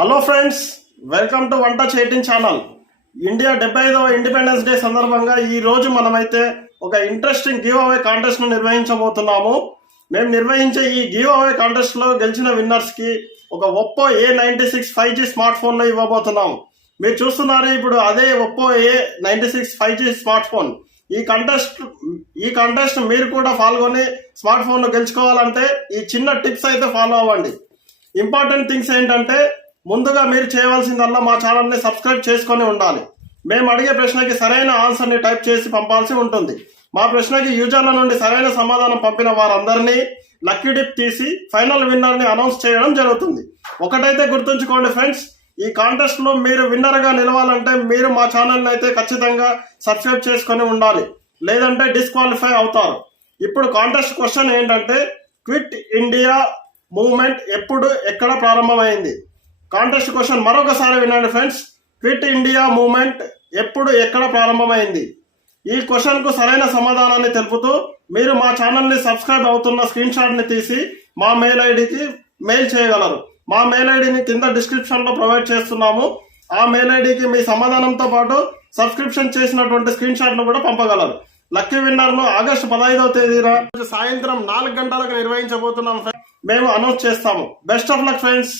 Hello friends, welcome to one touch 18 channel. India 75వ independence day సందర్భంగా ఈ రోజు మనమైతే ఒక ఇంట్రెస్టింగ్ గివ్ అవే కాంటెస్ట్ ను నిర్వహించబోతున్నాము. మేము నిర్వహించే ఈ గివ్ అవే కాంటెస్ట్ లో గెలిచిన విన్నర్స్ కి ఒక Oppo A96 5G smart phone ఇవ్వబోతున్నాము. మీరు చూస్తున్నారు ఇప్పుడు అదే Oppo A96 5G smart phone. ఈ కంటెస్ట్ మీరు కూడా పాల్గొని స్మార్ట్ ఫోన్ గెలుచుకోవాలంటే ఈ చిన్న టిప్స్ అయితే ఫాలో అవ్వండి. ఇంపార్టెంట్ థింగ్స్ ఏంటంటే, ముందుగా మీరు చేయవలసిందల్లా మా ఛానల్ని సబ్స్క్రైబ్ చేసుకొని ఉండాలి. మేము అడిగే ప్రశ్నకి సరైన ఆన్సర్ని టైప్ చేసి పంపాల్సి ఉంటుంది. మా ప్రశ్నకి యూజర్ల నుండి సరైన సమాధానం పంపిన వారందరినీ లక్కీ డిప్ తీసి ఫైనల్ విన్నర్ని అనౌన్స్ చేయడం జరుగుతుంది. ఒకటైతే గుర్తుంచుకోండి ఫ్రెండ్స్, ఈ కాంటెస్ట్లో మీరు విన్నర్గా నిలవాలంటే మీరు మా ఛానల్ని అయితే ఖచ్చితంగా సబ్స్క్రైబ్ చేసుకొని ఉండాలి, లేదంటే డిస్క్వాలిఫై అవుతారు. ఇప్పుడు కాంటెస్ట్ క్వశ్చన్ ఏంటంటే, క్విట్ ఇండియా మూవ్మెంట్ ఎప్పుడు ఎక్కడ ప్రారంభమైంది? కాంటెస్ట్ క్వశ్చన్ మరొకసారి వినండి ఫ్రెండ్స్. క్విట్ ఇండియా మూవ్మెంట్ ఎప్పుడు ఎక్కడ ప్రారంభమైంది? ఈ క్వశ్చన్ కు సరైన సమాధానాన్ని తెలుపుతూ మీరు మా ఛానల్ ని సబ్స్క్రైబ్ అవుతున్న స్క్రీన్ షాట్ ని తీసి మా మెయిల్ ఐడికి మెయిల్ చేయగలరు. మా మెయిల్ ఐడిని కింద డిస్క్రిప్షన్ లో ప్రొవైడ్ చేస్తున్నాము. ఆ మెయిల్ ఐడికి మీ సమాధానంతో పాటు సబ్స్క్రిప్షన్ చేసినటువంటి స్క్రీన్ షాట్ ను కూడా పంపగలరు. లక్కీ విన్నర్ ను ఆగస్టు 15వ తేదీన సాయంత్రం 4 గంటలకు నిర్వహించబోతున్నాం. మేము అనౌన్స్ చేస్తాము. Best of luck friends.